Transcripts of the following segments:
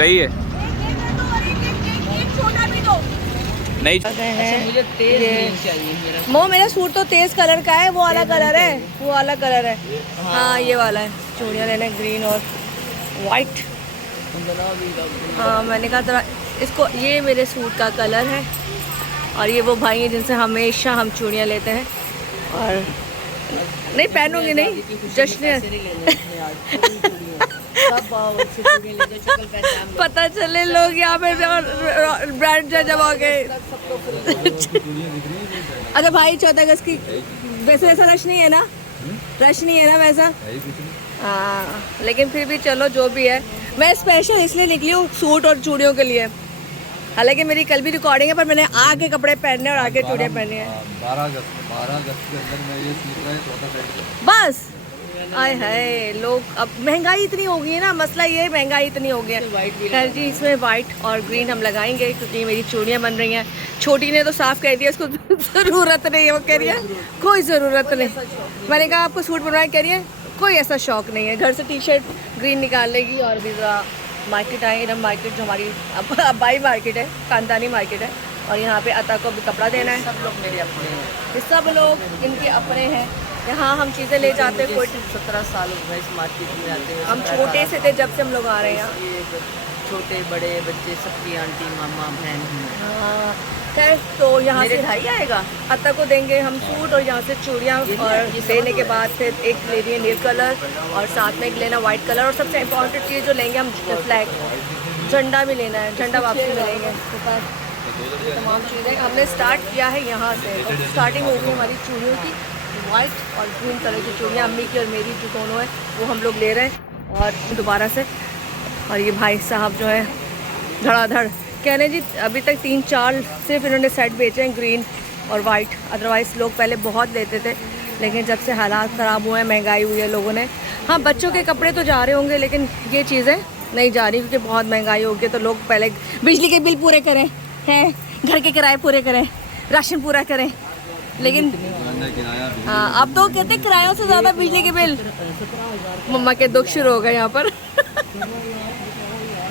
सही है। नहीं मुझे तेज ग्रीन चाहिए मेरा। वो मेरा सूट तो तेज कलर का है, वो वाला कलर है, वो वाला कलर है। हाँ ये वाला है। चूड़ियाँ लेना ग्रीन और वाइट। हाँ मैंने कहा जरा इसको, ये मेरे सूट का कलर है और ये वो भाई हैं जिनसे हमेशा हम चूड़ियाँ लेते हैं। और नहीं पहनूंगी नहीं, जश्न पता चले लोग यहाँ पे ब्रांड जब हो गए। अच्छा भाई 14 अगस्त की वैसे ऐसा रश नहीं है ना? रश नहीं है ना वैसा? हाँ लेकिन फिर भी चलो जो भी है, मैं स्पेशल इसलिए निकली हूँ सूट और चूड़ियों के लिए। हालांकि मेरी कल भी रिकॉर्डिंग है पर मैंने आगे कपड़े पहनने और आगे चूड़ियाँ पहनी है। 12 अगस्त के अंदर मैं ये सीख रहा है 14 बस आए हाय लोग, अब महंगाई इतनी हो गई है ना, मसला ये है महंगाई इतनी हो गई है। खैर जी इसमें वाइट और ग्रीन हम लगाएंगे क्योंकि मेरी चूड़ियाँ बन रही हैं। छोटी ने तो साफ कह दिया इसको ज़रूरत नहीं है, वो कह रही है कोई ज़रूरत नहीं। मैंने कहा आपको सूट बनवाए, कह रही है कोई ऐसा शौक नहीं है। घर से टी शर्ट ग्रीन निकाल लेगी। और भी ज़रा मार्केट आए, इधर मार्केट जो हमारी अब्बाई मार्केट है, खानदानी मार्केट है। और यहाँ पे अता को भी कपड़ा देना है। सब लोग मेरे अपने हैं, ये सब लोग इनके अपने हैं। यहाँ हम चीज़ें ले जाते हैं। कोई 17 साल हो गए इस मार्केट में आते हैं। हम छोटे से थे जब से हम लोग आ रहे हैं यहाँ। ये छोटे बड़े बच्चे सबकी आंटी मामा बहन हैं। हाँ खैर तो यहाँ मेरे से भाई आएगा, अता को देंगे हम सूट और यहाँ से चूड़ियाँ। और देने के बाद फिर एक ले रही है नील कलर और साथ में एक लेना वाइट कलर। और सबसे इम्पोर्टेंट चीज़ जो लेंगे हम फ्लैग, झंडा भी लेना है, झंडा वापसी में लेंगे। तमाम चीज़ें हमने स्टार्ट किया है यहाँ से। तो स्टार्टिंग होगी हमारी चूड़ियों की, वाइट और ग्रीन कलर की चूड़ियाँ अम्मी की और मेरी जो दोनों है वो हम लोग ले रहे हैं और दोबारा से। और ये भाई साहब जो है धड़ाधड़ कह रहे जी, अभी तक 3-4 सिर्फ इन्होंने सेट बेचे हैं ग्रीन और वाइट। अदरवाइज़ लोग पहले बहुत लेते थे, लेकिन जब से हालात ख़राब हुए हैं, महंगाई हुई है लोगों ने। हाँ बच्चों के कपड़े तो जा रहे होंगे लेकिन ये चीज़ें नहीं जा रही क्योंकि बहुत महंगाई हो गई। तो लोग पहले बिजली के बिल पूरे करें हैं, घर के किराए पूरे करें, राशन पूरा करें, लेकिन हाँ अब तो कहते हैं किरायों से ज़्यादा बिजली के बिल। मम्मा के दुख शुरू हो गए यहाँ पर।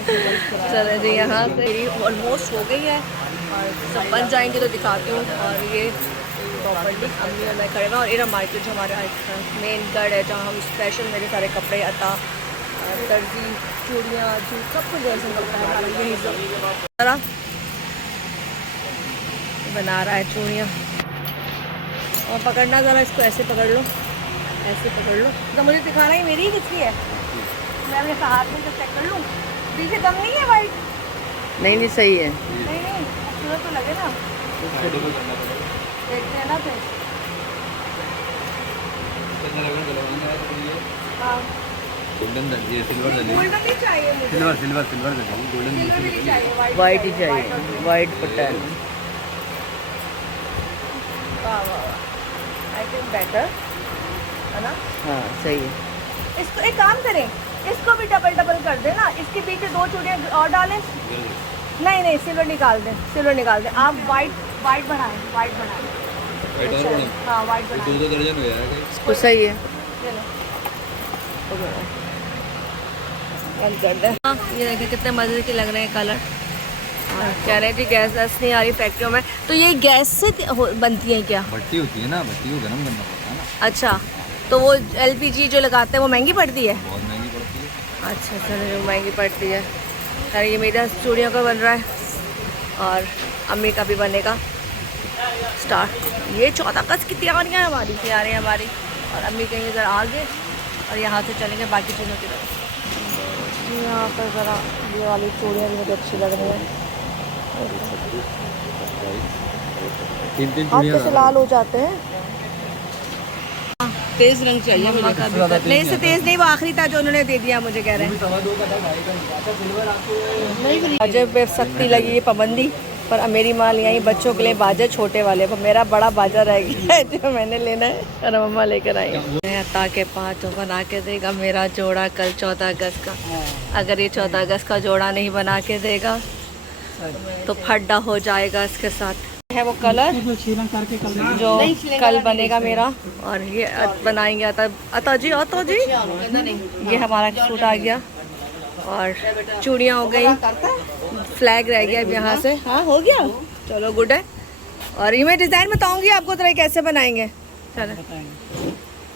चलो जी यहाँ से ऑलमोस्ट हो गई है और सब बन जाएंगे तो दिखाती हूँ। और ये प्रॉपर्टी अम्मी और मैं खड़े हैं। और इरा मार्केट जो हमारा मेन गढ़ है जहाँ हम स्पेशल मेरे सारे कपड़े, अता, दर्जी, चूड़ियाँ, जूत सब कुछ जैसे कपड़ा है यही सब बना रहा है चूड़ियाँ। और पकड़ना ज़रा इसको, ऐसे पकड़ लो, ऐसे पकड़ लो। तो मुझे दिखाना ही मेरी ही किसकी है, मैं अपने हाथ में तो चेक कर लूँ। पीछे कम नहीं है वाइट? नहीं नहीं सही है। नहीं नहीं खूबसूरत तो लगे ना, देखते हैं ना फिर। हाँ गोल्डन दर्जी, सिल्वर दर्जी, गोल्डन नहीं चाहिए मुझे, सिल्वर दर्जी, गोल्डन सिल्वर भी नहीं चाहिए, वाइट ही चाहिए, वाइट पट्टन। वाह वाह आई थिंक बेटर है ना। हाँ सही है। इसको एक काम करें, इसको भी डबल कर दें ना, इसके पीछे 2 चूड़ियाँ और डालें। नहीं नहीं सिल्वर निकाल दें, सिल्वर निकाल दें। आप वाइट बनाएं, वाइट बनाएं। हाँ वाइट बनाएं, 2 दर्जन हो जाएगा। तो सही है। बंद कर दें। हाँ ये देखिए कितने मज़े के लग रहे हैं कलर। और कह रहे हैं जी गैस नहीं आ रही फैक्ट्रियों में, तो ये गैस से बनती है क्या? भट्टी होती है ना, भट्टी को गर्म करना पड़ता है ना। अच्छा तो वो LPG जो लगाते हैं वो महंगी पड़ती है? बहुत महंगी पड़ती है। अच्छा चलो महंगी पड़ती है। खैर ये मेरा चूड़ियों का बन रहा है और अम्मी का भी बनेगा स्टार्ट। ये 14 अगस्त की तैयारियाँ हमारी और अम्मी कहीं इधर आगे और यहाँ से चलेंगे बाकी चीज़ों की तरफ। यहाँ पर ज़रा ये वाली चूड़ियाँ मुझे अच्छी लग रही हैं। आप कैसे लाल हो जाते हैं? तेज रंग चाहिए मुझे। नहीं से तेज नहीं, वो आखिरी था जो उन्होंने दे दिया मुझे, कह रहे हैं। अजब सख्ती लगी है पाबंदी पर मेरी माँ ले आई बच्चों के लिए बाजा छोटे वाले, पर मेरा बड़ा बाजा रह गया है जो मैंने लेना है और मम्मा लेकर आई। अता के 5 बना के देगा मेरा जोड़ा कल 14 अगस्त का। अगर ये 14 अगस्त का जोड़ा नहीं बना के देगा तो फड्डा हो जाएगा इसके साथ। है वो कलर जो कल बनेगा मेरा और ये बनाएंगे अता जी ये हमारा सूट आ गया और चूड़ियाँ हो गई, फ्लैग रह गया अब यहाँ से। हाँ हो गया, चलो गुड है। और ये मैं डिज़ाइन बताऊँगी आपको तरह कैसे बनाएंगे। चलो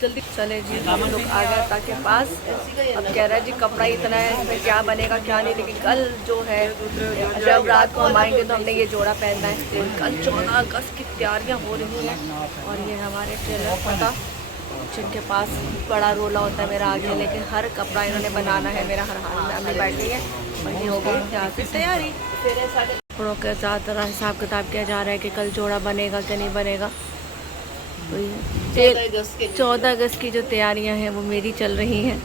जल्दी चले जी, हम लोग आ गए ताकि पास। अब कह रहा है जी कपड़ा इतना है, इसमें क्या बनेगा क्या नहीं, लेकिन कल जो है जब रात को हम आएंगे तो हमने ये जोड़ा पहनना है। कल 14 अगस्त की तैयारियां हो रही हैं और ये हमारे टेलर पता जिनके पास बड़ा रोला होता है मेरा आगे, लेकिन हर कपड़ा इन्होंने बनाना है मेरा हर हाल में। अभी बैठी है और ये हो गई यहाँ से तैयारी। कपड़ों के साथ हिसाब किताब किया जा रहा है कि कल जोड़ा बनेगा कि नहीं बनेगा। 14 अगस्त की जो तैयारियां हैं वो मेरी चल रही हैं।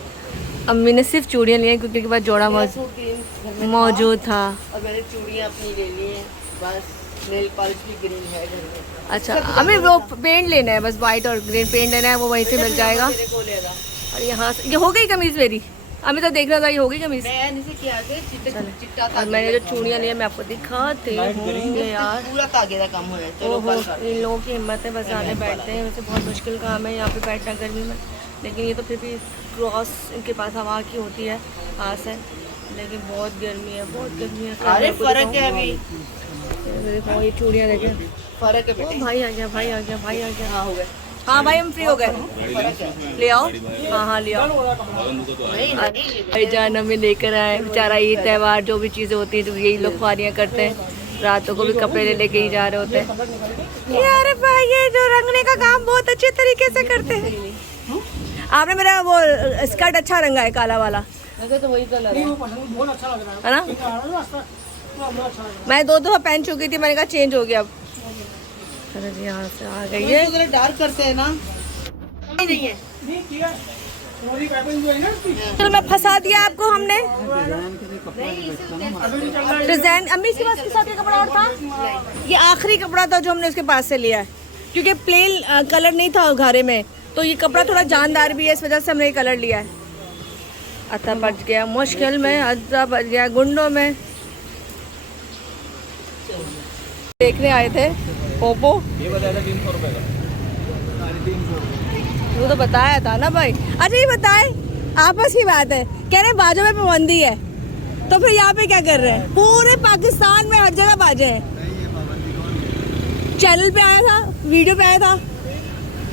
अम्मी ने सिर्फ चूड़ियाँ ली हैं क्योंकि के बाद जोड़ा मौजूद था। और मैंने चूड़ियाँ अपनी ले ली हैं, बस नेल पॉलिश भी ग्रीन है घर में। अच्छा हमें वो पेंट लेना है, बस वाइट और ग्रीन पेंट लेना है, वो वहीं से मिल जाएगा। और यहाँ से ये हो गई कमीज़ मेरी, हमें तो देख रहा था ये हो गई कमीज़। और मैंने जो चूड़ियाँ ली हैं मैं आपको दिखाते हूँ यार, पूरा तागे का काम हो रहा है। ओहो इन लोगों की हिम्मत है, बस आने बैठते हैं। वैसे बहुत मुश्किल काम है यहाँ पे बैठना गर्मी में, लेकिन ये तो फिर भी क्रॉस इनके पास हवा की होती है पास है, लेकिन बहुत गर्मी है, बहुत गर्मी है। अरे फर्क है अभी, देखो ये चूड़ियाँ देखें, फर्क है। भाई आ गया, भाई आ गया, भाई आ गया। हाँ हो गए, हाँ भाई हम फ्री हो गए, ले आओ। हाँ हाँ ले आओ भाई जान, हमें लेकर आए। बेचारा ये त्यौहार जो भी चीज़ें होती हैं तो यही लोग ख्वारियाँ करते हैं, रातों को भी कपड़े ले लेके ही जा रहे होते हैं। यार भाई ये जो रंगने का काम बहुत अच्छे तरीके से करते हैं। आपने मेरा वो स्कर्ट अच्छा रंगा है काला वाला, तो वही कलर है है ना? मैं 2 दफ़ा पहन चुकी थी, मैंने कहा चेंज हो गया अब। चलो जी यहाँ से आ गई है। डार्क करते हैं ना, नहीं है चलो मैं फंसा दिया आपको हमने। डिजाइन अम्मी के पास के साथ ये कपड़ा और था, ये आखिरी कपड़ा था जो हमने उसके पास से लिया है, क्योंकि प्लेन कलर नहीं था घारे में, तो ये कपड़ा थोड़ा जानदार भी है, इस वजह से हमने ये कलर लिया है। अता बच गया मुश्किल में, अता बच गया गुंडों में। देखने आए थे पोपो, ये बताया था 300 रुपये का। वो तो बताया था ना भाई। अच्छा ये बताए, आपस की बात है, कह रहे बाजों में पाबंदी है, तो फिर यहाँ पे क्या कर रहे हैं? पूरे पाकिस्तान में हर जगह बाजे हैं। चैनल पे आया था, वीडियो पे आया था।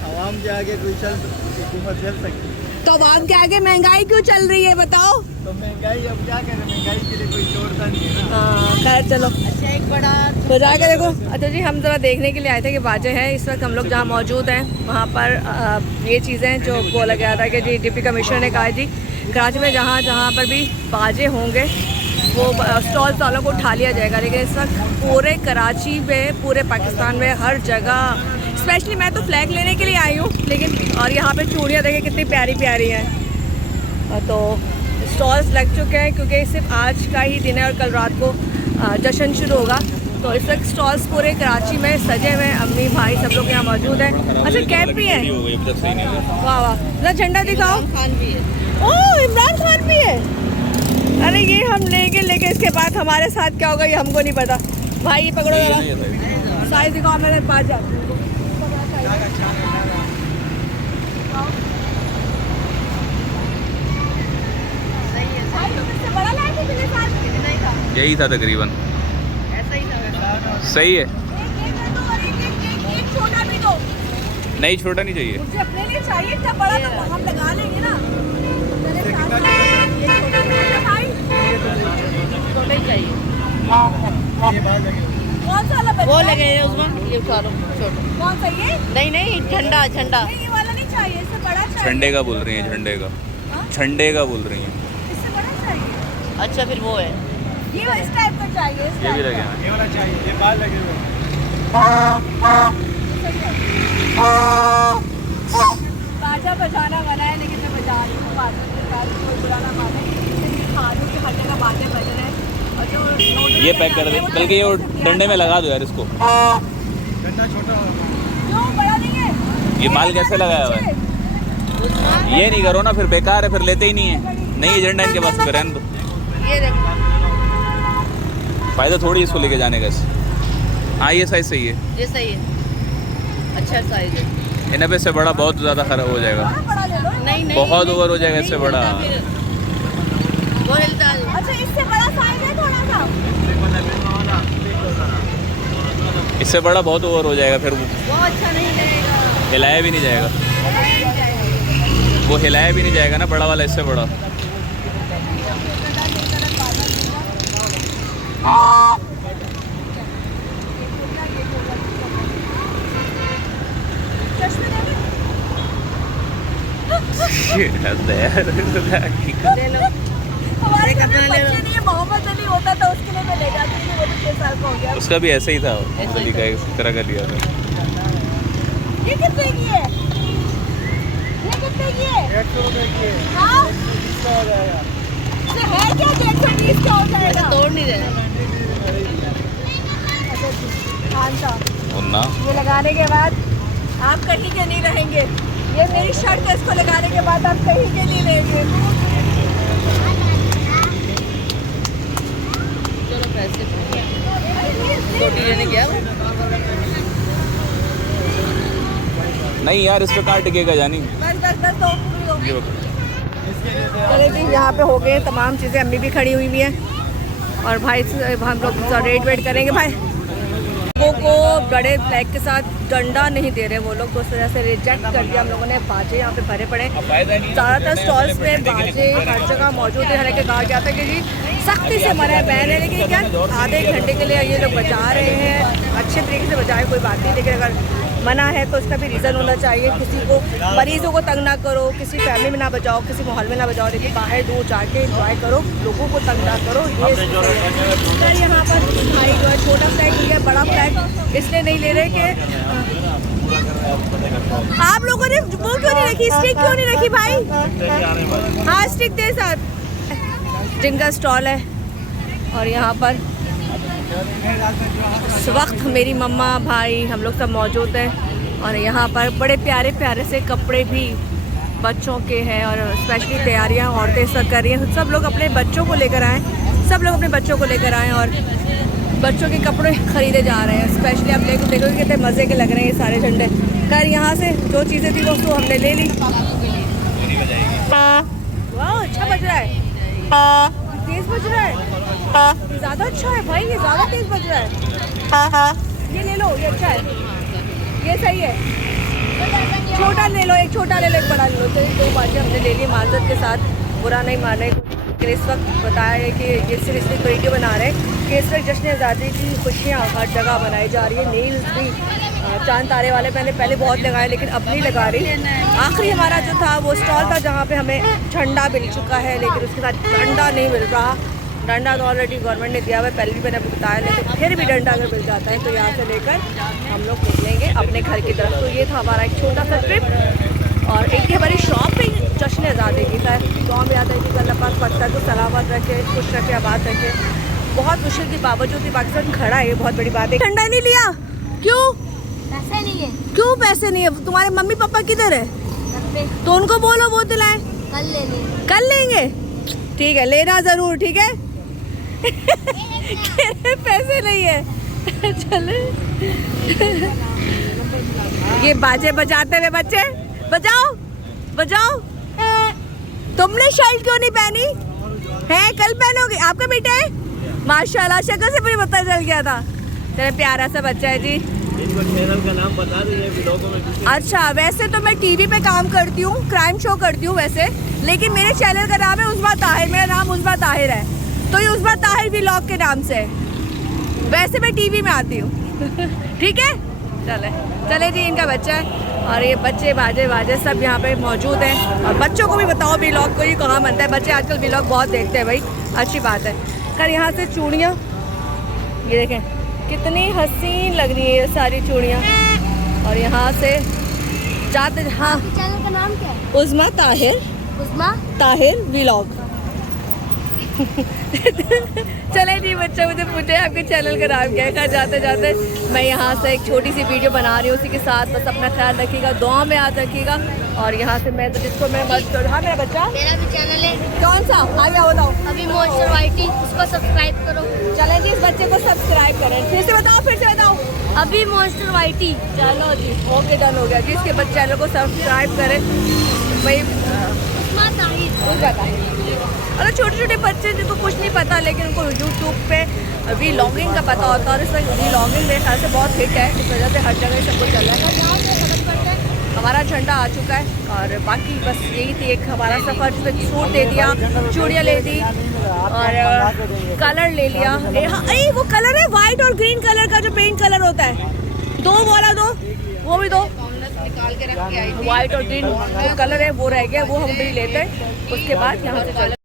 आवाम के आगे कोई हुकूमत चल सकती, तो आवाम के आगे महंगाई क्यों चल रही है बताओ? तो महंगाई अब क्या करें, महंगाई के लिए कोई छोड़ता नहीं है ना। हाँ खैर चलो अच्छा एक बड़ा तो जाके देखो। अच्छा जी हम ज़रा देखने के लिए आए थे कि बाजे हैं। इस वक्त हम लोग जहाँ मौजूद हैं वहाँ पर ये चीज़ें जो बोला गया था कि जी डिप्टी कमिश्नर ने कहा जी कराची में जहाँ जहाँ पर भी बाजे होंगे वो स्टॉल वालों को उठा लिया जाएगा। लेकिन इस वक्त पूरे कराची में, पूरे पाकिस्तान में हर जगह, स्पेशली मैं तो फ्लैग लेने के लिए आई हूँ, लेकिन और यहाँ पे चूड़ियाँ देखें कितनी प्यारी प्यारी हैं। तो स्टॉल्स लग चुके हैं क्योंकि सिर्फ आज का ही दिन है और कल रात को जश्न शुरू होगा। तो इस वक्त स्टॉल्स पूरे कराची में सजे हुए हैं। अम्मी भाई सब लोग यहाँ मौजूद हैं। अच्छा कैप भी है, वाह वाह, झंडा दिखाओ। खान भी है, ओह इमरान खान भी है। अरे ये हम लेंगे, लेकिन इसके बाद हमारे साथ क्या होगा ये हमको नहीं पता। भाई ये पकड़ो जरा, साइज दिखाओ मेरे पास जा। यही था तकरीबन, ऐसा ही था। सही है। एक छोटा भी दो, नहीं छोटा नहीं चाहिए, मुझे अपने लिए चाहिए, इतना बड़ा तो हम लगा लेंगे ना। छोटा ही चाहिए, कौन सा वाला वो लगे उसमें, ये उठा लो छोटा। कौन सा ये? नहीं नहीं झंडा, झंडा नहीं ये वाला नहीं चाहिए, इससे बड़ा चाहिए। झंडे का बोल रही हैं, झंडे का, झंडे का बोल रही हैं। इससे बड़ा चाहिए। अच्छा फिर वो है, ये इस टाइप का चाहिए, इस ये भी टाइप लगे का। हैं। ये वाला चाहिए, ये बाल लगे हुए। बाजा बजाना मना है, लेकिन मैं बजा रही हूँ। बाजा कोई बुलाना माने, खादों के हर जगह बाजे बज रहे हैं। और जो ये पैक कर दे, बल्कि ये डंडे में लगा दो यार इसको। डंडा छोटा हो, क्यों बड़ा नहीं है? ये माल कैसे लगाया हुआ है? ये नहीं करो ना, फिर बेकार है, फिर लेते ही नहीं है। नहीं ये झंडा इनके पास, फिर रहने दो। ये देखो फायदा थोड़ी इसको लेके जाने का। हाँ ये साइज सही है, ये सही है, अच्छा साइज है। इन्हें पे से बड़ा बहुत ज़्यादा खराब हो जाएगा, बड़ा ले लो। नहीं नहीं बहुत ओवर हो जाएगा इससे बड़ा। वो हिलता है, अच्छा इससे बड़ा साइज है थोड़ा सा। इससे बड़ा बहुत ओवर हो जाएगा, फिर वो अच्छा नहीं लगेगा, हिलाया भी नहीं जाएगा, वो हिलाया भी नहीं जाएगा ना, बड़ा वाला इससे बड़ा। ले लो। हमारे घर में बच्चे नहीं है, मोहम्मद अली होता था उसके लिए मैं ले जाती थी, वो तो 6 साल का हो गया। उसका भी ऐसे ही था, अली का इस तरह का लिया था। ये कितने की है? ये कितने की है? 150 रुपए की है। हाँ? इसका हो जाएगा। ये है क्या 120 का हो जाएगा? तोड़ नहीं रहे। अच्छा जी, खान साहब और ना ये लगाने के बाद आप कहीं के नहीं रहेंगे। ये मेरी शर्ट है, इसको लगाने के बाद आप कहीं के नहीं रहेंगे। चलो पैसे रोटी लेने गया वो। नहीं यार, इस पे कहाँ टिकेगा जानी। बस बस बस दो पूरी हो गई। ये बता। चले जी, यहाँ पे हो गए तमाम चीज़ें, अम्मी भी खड़ी हुई हैं और भाई से हम लोग रेट वेट करेंगे। भाई लोगों को बड़े फ्लैग के साथ डंडा नहीं दे रहे वो लोग, तो उस तरह से रिजेक्ट कर दिया हम लोगों ने। बाजे यहाँ पे भरे पड़े, ज़्यादातर स्टॉल्स में बाजे हर जगह मौजूद है। हालांकि कहा गया था कि जी सख्ती से मना है, बैन है, लेकिन क्या आधे एक घंटे के लिए ये लोग बचा रहे हैं, अच्छे तरीके से बचाए, कोई बात नहीं। लेकिन अगर मना है तो उसका भी रीज़न होना चाहिए। किसी को, मरीजों को तंग ना करो, किसी फैमिली में ना बचाओ, किसी माहौल में ना बचाओ, लेकिन बाहर दूर जाके इंजॉय करो, लोगों को तंग ना करो। ये सर यहाँ पर भाई जो है छोटा फ्लैग लिया, बड़ा फ्लैग इसलिए नहीं ले रहे कि आप लोगों ने वो क्यों नहीं रखी, स्टिक क्यों नहीं रखी भाई? हाँ स्टिक दे साथ, जिनका स्टॉल है। और यहाँ पर इस वक्त मेरी मम्मा भाई हम लोग सब मौजूद हैं। और यहाँ पर बड़े प्यारे प्यारे से कपड़े भी बच्चों के हैं, और स्पेशली तैयारियाँ औरतें सब कर रही हैं। सब लोग अपने बच्चों को लेकर आए, सब लोग अपने बच्चों को लेकर आए और बच्चों के कपड़े खरीदे जा रहे हैं। स्पेशली आप देखोगे कितने मज़े के लग रहे हैं ये सारे झंडे। खैर यहाँ से जो चीज़ें थी वो हमने ले ली। वाह अच्छा बज रहा है, तेज़ बज रहा है, ज़्यादा अच्छा है भाई, ये ज़्यादा तेज़ बज रहा है। ये ले लो, ये अच्छा है, ये सही है। छोटा ले लो, एक छोटा ले लो, एक बड़ा ले लो। तो ये 2 बातें हमने ले ली माजरत के साथ, बुरा नहीं माने। लेकिन इस वक्त बताया है कि ये सिर्फ इसलिए वीडियो बना रहे हैं कि इस वक्त जश्न आज़ादी की खुशियाँ हर जगह मनाई जा रही है। नील्स भी चांद तारे वाले पहले बहुत लगाए, लेकिन अब नहीं लगा रही। आखिरी हमारा जो था वो स्टॉल था जहाँ पे हमें झंडा मिल चुका है, लेकिन उसके साथ डंडा नहीं मिल रहा। डंडा तो ऑलरेडी गवर्नमेंट ने दिया हुआ है, पहले भी मैंने आपको बताया, लेकिन फिर भी डंडा अगर मिल जाता है तो यहाँ से लेकर हम लोग निकलेंगे अपने घर की तरफ। तो ये था हमारा एक छोटा सा ट्रिप, और एक ही हमारी शॉपिंग जश्न आज़ादी की था। गाँव में आता है कि अल्लाह पाक पत्ता को सलामत रखे, खुश रखे, आबाद रखे। बहुत मुश्किल के बावजूद भी पाकिस्तान खड़ा है, ये बहुत बड़ी बात है। ठंडा नहीं लिया क्यों? पैसे नहीं है, क्यों पैसे नहीं है? तुम्हारे मम्मी पापा किधर है? तो उनको बोलो वो दिलाएं। कल ले लेंगे। कल लेंगे, ठीक है, लेना ज़रूर, ठीक है। पैसे नहीं है चले। ये बाजे बजाते हुए बच्चे, बजाओ बजाओ। तुमने शर्ट क्यों नहीं पहनी है? कल पहनोगे, आपका बेटा है माशाल्लाह, शक्ल से मुझे पता चल गया था। चले प्यारा सा बच्चा है जी। चैनल का नाम बता दीजिए, व्लॉगों में। अच्छा वैसे तो मैं टीवी पे काम करती हूँ, क्राइम शो करती हूँ वैसे, लेकिन मेरे चैनल का नाम है उस्मा ताहिर, मेरा नाम उस्मा ताहिर है, तो ये उस्मा ताहिर व्लॉग के नाम से। वैसे मैं टीवी में आती हूँ ठीक है। चले जी, इनका बच्चा है और ये बच्चे बाजे बाजे सब यहाँ पे मौजूद हैं। और बच्चों को भी बताओ व्लॉग को ये कहाँ बनता है, बच्चे आजकल व्लॉग बहुत देखते हैं भाई, अच्छी बात है। कर यहाँ से चूड़ियाँ, ये देखें कितनी हसीन लग रही है ये सारी चूड़ियाँ। और यहाँ से जाते, हाँ चैनल का नाम क्या है? उस्मा ताहिर, उस्मा ताहिर व्लॉग चले जी, बच्चा मुझे पूछे आपके चैनल का नाम क्या है। जाते जाते मैं यहाँ से एक छोटी सी वीडियो बना रही हूँ, उसी के साथ बस अपना ख्याल रखिएगा, दुआ में याद रखिएगा। और यहाँ से मैं तो जिसको मैं मत, हाँ मेरा बच्चा, मेरा भी चैनल है। कौन सा आ गया बताओ? अभी मॉन्स्टर वाइटी, उसको सब्सक्राइब करो। चले जी, इस बच्चे को सब्सक्राइब करें। फिर से बताओ, फिर से बताओ। अभी मॉन्स्टर वाइटी। चलो जी, ओके डन हो गया जी। इसके बच्चे चैनल को सब्सक्राइब करें भाई। उस्मा ताहिर। उस बताइए मतलब छोटे छोटे बच्चे जिनको कुछ नहीं पता, लेकिन उनको यूट्यूब पे वी लॉन्गिंग का पता होता है, और इस वक्त वी लॉन्गिंग मेरे ख्याल से बहुत हिट है, इस वजह से हर जगह सब कुछ चल रहा है। हमारा झंडा आ चुका है, और बाकी बस यही थी एक हमारा सफ़र, जिसमें सूट दे दिया, चूड़ियाँ ले दी, और कलर ले लिया। हाँ, अरे वो कलर है वाइट और ग्रीन कलर का, जो पेंट कलर होता है, दो वाला दो, वो भी दो, निकाल के रख के आई थी। वाइट और ग्रीन जो कलर है वो रह गया, वो हम भी लेते हैं। उसके बाद यहाँ से चले